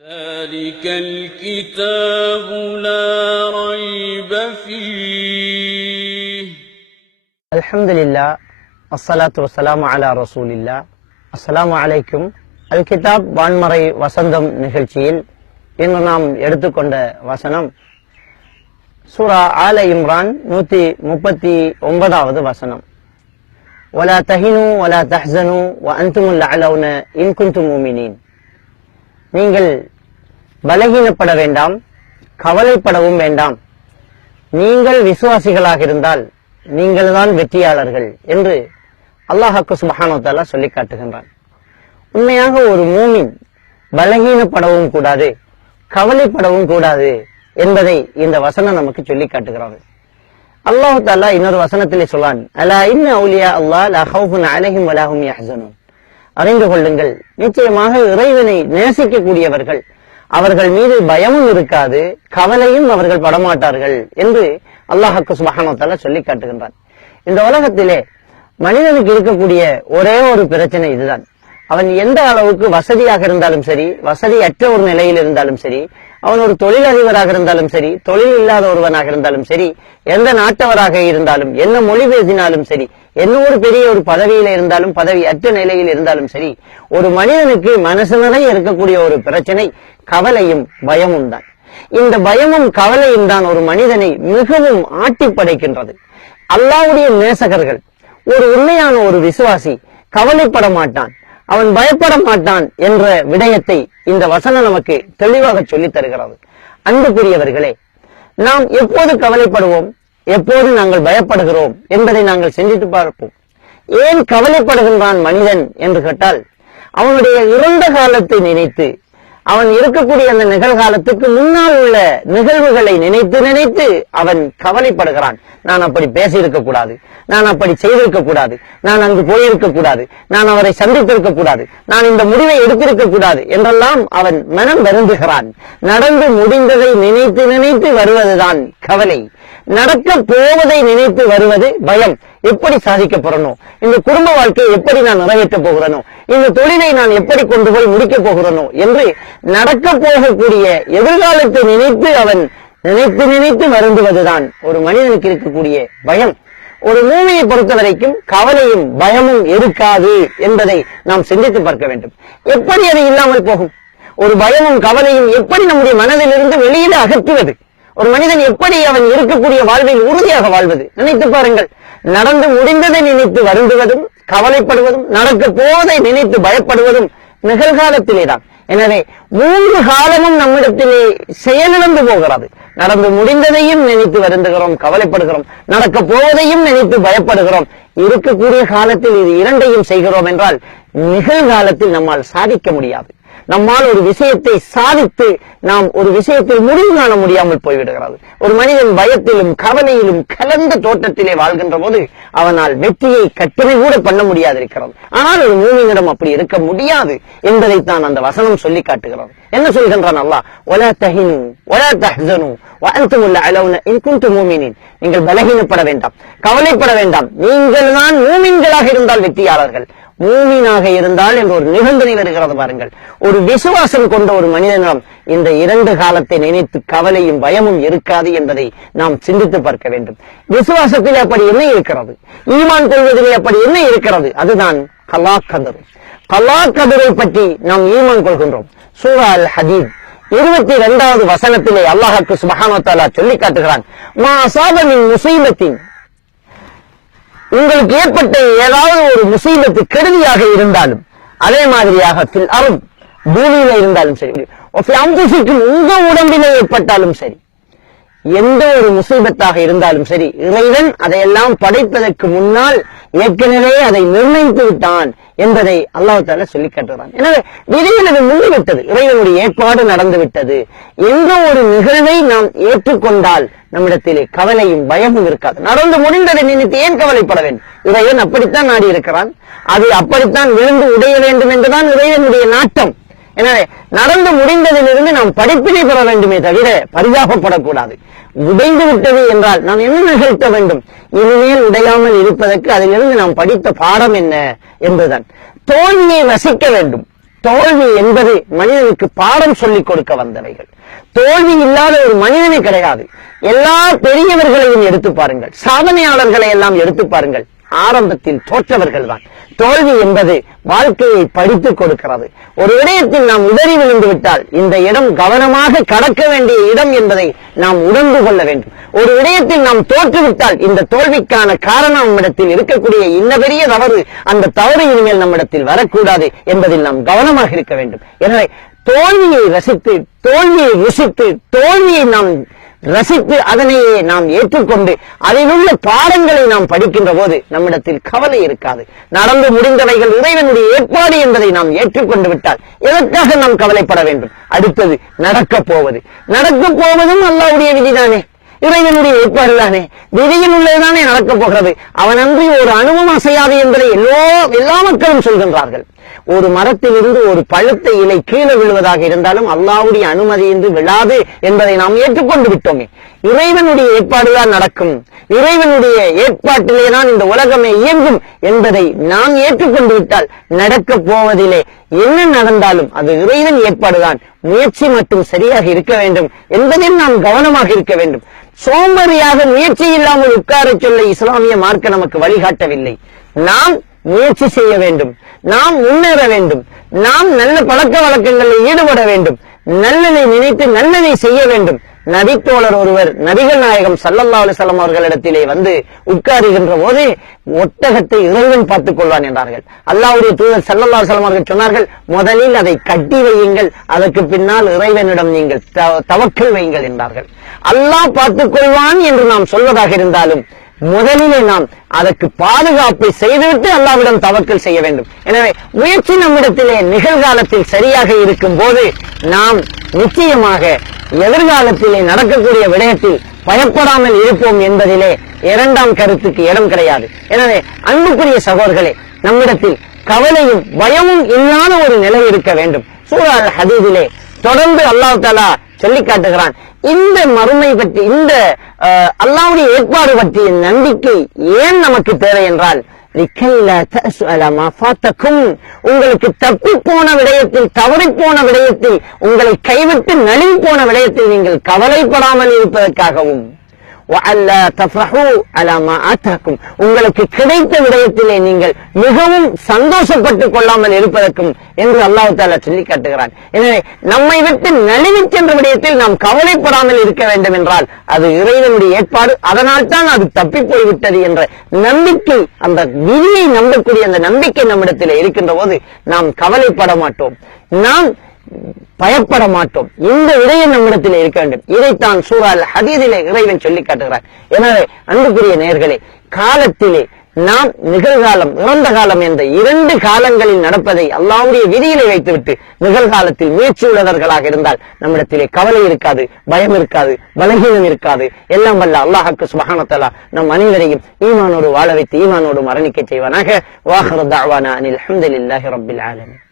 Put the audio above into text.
ذلك الكتاب لا ريب فيه. الحمد لله والصلاة والسلام على رسول الله. السلام عليكم. அல்கிதாப் வான்மறை வசந்தம் நிகழ்ச்சியில் இன்று நாம் எடுத்துக்கொண்ட வசனம் சூரா ஆல இம்ரான் 139வது வசனம். ولا تهنوا ولا تحزنوا وانتم الاعلون ان كنتم مؤمنين. நீங்கள் பலகீனப்பட வேண்டாம், கவலைப்படவும் வேண்டாம், நீங்கள் விசுவாசிகளாக இருந்தால் நீங்கள் தான் வெற்றியாளர்கள் என்று அல்லாஹ் சுப்ஹானஹு வ தஆலா சொல்லி காட்டுகின்றான். உண்மையாக ஒரு மூமின் பலகீனப்படவும் கூடாது, கவலைப்படவும் கூடாது என்பதை இந்த வசனம் நமக்கு சொல்லி காட்டுகிறது. அல்லாஹ் தஆலா இன்னொரு வசனத்திலே சொல்றான், அலா இன்ன அவுலியா அல்லாஹ் லா ஹவுஃபுன் அலைஹிம் வலா ஹும் யஹ்ஸனூன். அறிந்து கொள்ளுங்கள், நிச்சயமாக இறைவனை நேசிக்கக்கூடியவர்கள், அவர்கள் மீது பயமும் இருக்காது, கவலையும் அவர்கள் படமாட்டார்கள் என்று அல்லாஹ் சுப்ஹானஹு வ தஆலா சொல்லி காட்டுகின்றான். இந்த உலகத்திலே மனிதனுக்கு இருக்கக்கூடிய ஒரே ஒரு பிரச்சனை இதுதான். அவன் எந்த அளவுக்கு வசதியாக இருந்தாலும் சரி, வசதியற்ற ஒரு நிலையில் இருந்தாலும் சரி, அவன் ஒரு தொழிலதிபராக இருந்தாலும் சரி, தொழில் இல்லாத ஒருவனாக இருந்தாலும் சரி, எந்த நாட்டவராக இருந்தாலும், என்ன மொழி பேசினாலும் சரி, என்ன ஒரு பெரிய ஒரு பதவியில இருந்தாலும், பதவி அற்ற நிலையில் இருந்தாலும் சரி, ஒரு மனிதனுக்கு மனசு நிறைய இருக்கக்கூடிய ஒரு பிரச்சனை கவலையும் பயமும் தான். இந்த பயமும் கவலையும் தான் ஒரு மனிதனை மிகவும் ஆட்டி படைக்கின்றது. அல்லாஹ்வுடைய நேசகர்கள், ஒரு உண்மையான ஒரு விசுவாசி கவலைப்பட மாட்டான், அவன் பயப்பட மாட்டான் என்ற விடயத்தை இந்த வசனம் நமக்கு தெளிவாக சொல்லித் தருகிறது. அன்புக்குரியவர்களே, நாம் எப்போது கவலைப்படுவோம், எப்போது நாங்கள் பயப்படுகிறோம் என்பதை நாங்கள் சிந்தித்து பார்ப்போம். ஏன் கவலைப்படுகின்றான் மனிதன் என்று கேட்டால், அவனுடைய இறந்த காலத்தை நினைத்து, அவன் இருக்கக்கூடிய அந்த நிகழ்காலத்துக்கு முன்னால் உள்ள நிகழ்வுகளை நினைத்து நினைத்து அவன் கவலைப்படுகிறான். நான் அப்படி பேசியிருக்க கூடாது, நான் அப்படி செய்திருக்க கூடாது, நான் அங்கு போயிருக்க கூடாது, நான் அவரை சந்தித்திருக்க கூடாது, நான் இந்த முடிவை எடுத்திருக்க கூடாது என்றெல்லாம் அவன் மனம் வருந்துகிறான். நடந்து முடிந்ததை நினைத்து நினைத்து வருவதுதான் கவலை. நடக்க போவதை நினைத்து வருவது பயம். எப்படி சாதிக்க போறனோ, இந்த குடும்ப வாழ்க்கையை எப்படி நான் நிறைவேற்ற போகிறனோ, இந்த தொழிலை நான் எப்படி கொண்டு போய் முடிக்க போகிறனோ என்று நடக்க போகக்கூடிய எதிர்காலத்தை நினைத்து அவன் நினைத்து நினைத்து வருந்துவதுதான் ஒரு மனிதனுக்கு இருக்கக்கூடிய பயம். ஒரு மூமியை பொறுத்த வரைக்கும் கவலையும் பயமும் இருக்காது என்பதை நாம் சிந்தித்து பார்க்க வேண்டும். எப்படி அது இல்லாமல் போகும்? ஒரு பயமும் கவலையும் எப்படி நம்முடைய மனதிலிருந்து வெளியில அகற்றுவது? ஒரு மனிதன் எப்படி அவன் இருக்கக்கூடிய வாழ்வில் உறுதியாக வாழ்வது? நினைத்து பாருங்கள். நடந்து முடிந்ததை நினைத்து வருந்துவதும் கவலைப்படுவதும், நடக்க போவதை நினைத்து பயப்படுவதும் நிகழ்காலத்திலேதான். எனவே 3 காலமும் நம்மிடத்திலே செயலிழந்து போகிறது. நடந்து முடிந்ததையும் நினைத்து வருந்துகிறோம், கவலைப்படுகிறோம், நடக்க போவதையும் நினைத்து பயப்படுகிறோம். இருக்கக்கூடிய காலத்தில் இது இரண்டையும் செய்கிறோம் என்றால் நிகழ்காலத்தில் நம்மால் சாதிக்க முடியாது. நம்மால் ஒரு விஷயத்தை சாதித்து நாம் ஒரு விஷயத்தில் முடிவு காண முடியாமல் போய்விடுகிறது. ஒரு மனிதன் பயத்திலும் கவலையிலும் கலந்த தோட்டத்திலே வாழ்கின்ற போது அவனால் வெற்றியை கற்பனை கூட பண்ண முடியாது இருக்கிறது. ஆனால் ஒரு மூமினிடம் அப்படி இருக்க முடியாது என்பதைத்தான் அந்த வசனம் சொல்லி காட்டுகிறது. என்ன சொல்கின்றான் அல்லாஹ்? வலா தஹினு வலா தஹ்ஸனு வஅன்துமுல் அலௌன இன் குன்தும் முஃமினீன். நீங்கள் பலகீனப்பட வேண்டாம், கவலைப்பட வேண்டாம், நீங்கள் தான் மூமின்களாக இருந்தால் வெற்றியாளர்கள். மூமினாக இருந்தால் என்ற ஒரு நிபந்தனை வருகிறது பாருங்கள். ஒரு விசுவாசம் கொண்ட ஒரு மனிதனிடம் இந்த 2 காலத்தை நினைத்து கவலையும் பயமும் இருக்காது என்பதை நாம் சிந்தித்து பார்க்க வேண்டும். விசுவாசத்தில் அப்படி என்ன இருக்கிறது? ஈமான் கொள்வதிலே அப்படி என்ன இருக்கிறது? அதுதான் கலா கதர். கலா கதரை பற்றி நாம் ஈமான் கொள்கின்றோம். சூரா அல் ஹதீத் 22வது வசனத்திலே அல்லாஹ் சுப்ஹானஹு வ தஆலா சொல்லி காட்டுகிறான், மா அஸாப மின் முஸீபத்தின், உங்களுக்கு ஏற்பட்ட ஏதாவது ஒரு முசீபத்து கெடுதியாக இருந்தாலும், அதே மாதிரியாக ஃபில் அர்த், பூமியில இருந்தாலும் சரி, அம்புசிக்கும் உங்க உடம்பிலே ஏற்பட்டாலும் சரி, எந்த ஒரு முசீபத்தாக இருந்தாலும் சரி, இறைவன் அதையெல்லாம் படைப்பதற்கு முன்னால் ஏற்கனவே அதை நிர்ணயித்து விட்டான் என்பதை அல்லாஹ் தஆலா சொல்லி காட்டுகிறான். எனவே விதியில் அது முன்னிவிட்டது, இறைவனுடைய ஏற்பாடு நடந்து விட்டது என்ற ஒரு நிகழ்வை நாம் ஏற்றுக்கொண்டால் நம்மிடத்திலே கவலையும் பயமும் இருக்காது. நடந்து முடிந்ததை நினைத்து ஏன் கவலைப்பட வேண்டும்? இறைவன் அப்படித்தான் நாடி இருக்கிறான், அது அப்படித்தான் விழுந்து உடைய வேண்டும் என்றுதான் இறைவனுடைய நாட்டம். எனவே நடந்து முடிந்ததிலிருந்து நாம் படிப்பினை பெற வேண்டுமே தவிர பரிதாபப்படக்கூடாது. உடைந்து விட்டது என்றால் நாம் என்ன நிகழ்த்த வேண்டும்? இனிமேல் உடையாமல் இருப்பதற்கு அதிலிருந்து நாம் படித்த பாடம் என்ன என்பதுதான். தோல்வியை ரசிக்க வேண்டும், தோல்வி என்பது மனிதனுக்கு பாடம் சொல்லிக் கொடுக்க வந்தவைகள். தோல்வி இல்லாத ஒரு மனிதனே கிடையாது. எல்லா பெரியவர்களையும் எடுத்து பாருங்கள், சாதனையாளர்களை எல்லாம் எடுத்து பாருங்கள், ஆரம்பத்தில் தோற்றவர்கள் தான். தோல்வி என்பது வாழ்க்கையை படித்துக் கொடுக்கிறது. ஒரு விடயத்தில் நாம் உதறி விழுந்து விட்டால் இந்த இடம் கவனமாக கடக்க வேண்டிய இடம் என்பதை நாம் உணர்ந்து கொள்ள வேண்டும். ஒரு விடயத்தில் நாம் தோற்றுவிட்டால் இந்த தோல்விக்கான காரணம் நம்மிடத்தில் இருக்கக்கூடிய இன்ன பெரிய தவறு, அந்த தவறு இனிமேல் நம்மிடத்தில் வரக்கூடாது என்பதில் நாம் கவனமாக இருக்க வேண்டும். எனவே தோல்வியை ரசித்து, தோல்வியை ருசித்து, தோல்வியை நாம் ரசித்து அதனையே நாம் ஏற்றுக்கொண்டு அதில் உள்ள பாடங்களை நாம் படிக்கின்ற போது நம்மிடத்தில் கவலை இருக்காது. நடந்து முடிந்தவைகள் இறைவனுடைய ஏற்பாடு என்பதை நாம் ஏற்றுக்கொண்டு விட்டால் எதற்காக நாம் கவலைப்பட வேண்டும்? அடுத்தது நடக்கப் போவதும் அல்லாஹ்வுடைய விதிதானே, இறைவனுடைய ஏற்பாடு தானே, விதியில் உள்ளதுதானே நடக்கப் போகிறது. அவன் அன்றி ஒரு அணுவும் அசையாது என்பதை எல்லா மக்களும் சொல்கின்றார்கள். ஒரு மரத்திலிருந்து ஒரு பழுத்த இலை கீழே விழுவதாக இருந்தாலும் அல்லாஹ்வுடைய அனுமதியின்றி விழாது என்பதை நாம் ஏற்றுக்கொண்டு விட்டோமே. இறைவனுடைய ஏற்பாடுதான் நடக்கும், இறைவனுடைய ஏற்பாட்டிலே தான் இந்த உலகமே இயங்கும் என்பதை நாம் ஏற்றுக்கொண்டு விட்டால் நடக்கப் போவதிலே என்ன நடந்தாலும் அது இறைவன் ஏற்பாடுதான். முயற்சி மட்டும் சரியாக இருக்க வேண்டும் என்பதில் நாம் கவனமாக இருக்க வேண்டும். சோம்பேறியாக முயற்சி இல்லாமல் உட்கார சொல்ல இஸ்லாமிய மார்க்க நமக்கு வழிகாட்டவில்லை. நாம் முயற்சி செய்ய வேண்டும், நாம் முன்னேற வேண்டும், நாம் நல்ல பழக்க வழக்கங்களில் ஈடுபட வேண்டும், நல்லதை நினைத்து நல்லதை செய்ய வேண்டும். நபித்தோழர் ஒருவர் நபிகள் நாயகம் ஸல்லல்லாஹு அலைஹி வஸல்லம் அவர்களிடத்திலே வந்து உட்காருகின்ற போது ஒட்டகத்தை இறைவன் பார்த்துக் கொள்வான் என்றார்கள். அல்லாஹ்வுடைய தூதர் ஸல்லல்லாஹு அலைஹி வஸல்லம் அவர்கள் சொன்னார்கள், முதலில் அதை கட்டி வையுங்கள், அதற்கு பின்னால் இறைவனிடம் நீங்கள் தவக்கல் வையுங்கள் என்றார்கள். அல்லாஹ் பார்த்துக் கொள்வான் என்று நாம் சொல்வதாக இருந்தாலும் முதலிலே நாம் அதற்கு பாதுகாப்பை செய்துவிட்டு அல்லாஹ்விடம் தவக்கல் செய்ய வேண்டும். எனவே முயற்சி நம்மிடத்திலே நிகழ்காலத்தில் சரியாக இருக்கும் போது நாம் நிச்சயமாக எதிர்காலத்திலே நடக்கக்கூடிய விடயத்தில் பயப்படாமல் இருப்போம் என்பதிலே இரண்டாம் கருத்துக்கு இடம் கிடையாது. எனவே அன்புக்குரிய சகோதரர்களே, நம்மிடத்தில் கவலையும் பயமும் இல்லாத ஒரு நிலை இருக்க வேண்டும். சூரா அல் ஹதீதிலே தொடர்ந்து அல்லாஹ் தஆலா சொல்லி காட்டுகிறான். இந்த மறுமை பற்றி, இந்த அல்லாஹ்வுடைய ஏற்பாடு பற்றிய நம்பிக்கை ஏன் நமக்கு தேவை என்றால், உங்களுக்கு தப்பி போன விடயத்தில், தவறி போன விடயத்தில், உங்களை கைவிட்டு நழுவி போன விடயத்தில் நீங்கள் கவலைப்படாமல் இருப்பதற்காகவும், உங்களுக்கு கிடைத்த விடயத்திலே நீங்கள் மிகவும் சந்தோஷப்பட்டுக் கொள்ளாமல் இருப்பதற்கும் என்று அல்லாஹ் தஆலா சொல்லி காட்டுகிறான். எனவே நம்மை விட்டு நழுவி சென்ற விடயத்தில் நாம் கவலைப்படாமல் இருக்க வேண்டும் என்றால் அது இறைவனுடைய ஏற்பாடு, அதனால் தான் அது தப்பி போய்விட்டது என்ற நம்பிக்கை, அந்த விதியை நம்பக்கூடிய அந்த நம்பிக்கை நம்மிடத்தில் இருக்கின்ற போது நாம் கவலைப்பட மாட்டோம், நாம் பயப்பட மாட்டோம். இந்த விடயம் நம்மிடத்தில் இருக்க வேண்டும். இதைத்தான் சூரா அல் ஹதீதிலே இறைவன் சொல்லி காட்டுகிறார். எனவே அன்புக்குரிய நேயர்களே, காலத்திலே நாம் நிகழ்காலம், இறந்த காலம் என்ற இரண்டு காலங்களில் நடப்பதை அல்லாஹ்வுடைய விதியிலே வைத்துவிட்டு நிகழ்காலத்தில் முயற்சி உள்ளவர்களாக இருந்தால் நம்மிடத்திலே கவலை இருக்காது, பயம் இருக்காது, பலகீனம் இருக்காது. எல்லாம் வல்ல அல்லாஹ்வுக்கு சுப்ஹானஹு வ தஆலா நம் அனைவரையும் ஈமானோடு வாழ வைத்து ஈமானோடு மரணிக்க செய்வானாக. வாஹிரு தஅவானா அனில் ஹம்துலில்லாஹி ரப்பில் ஆலமீன்.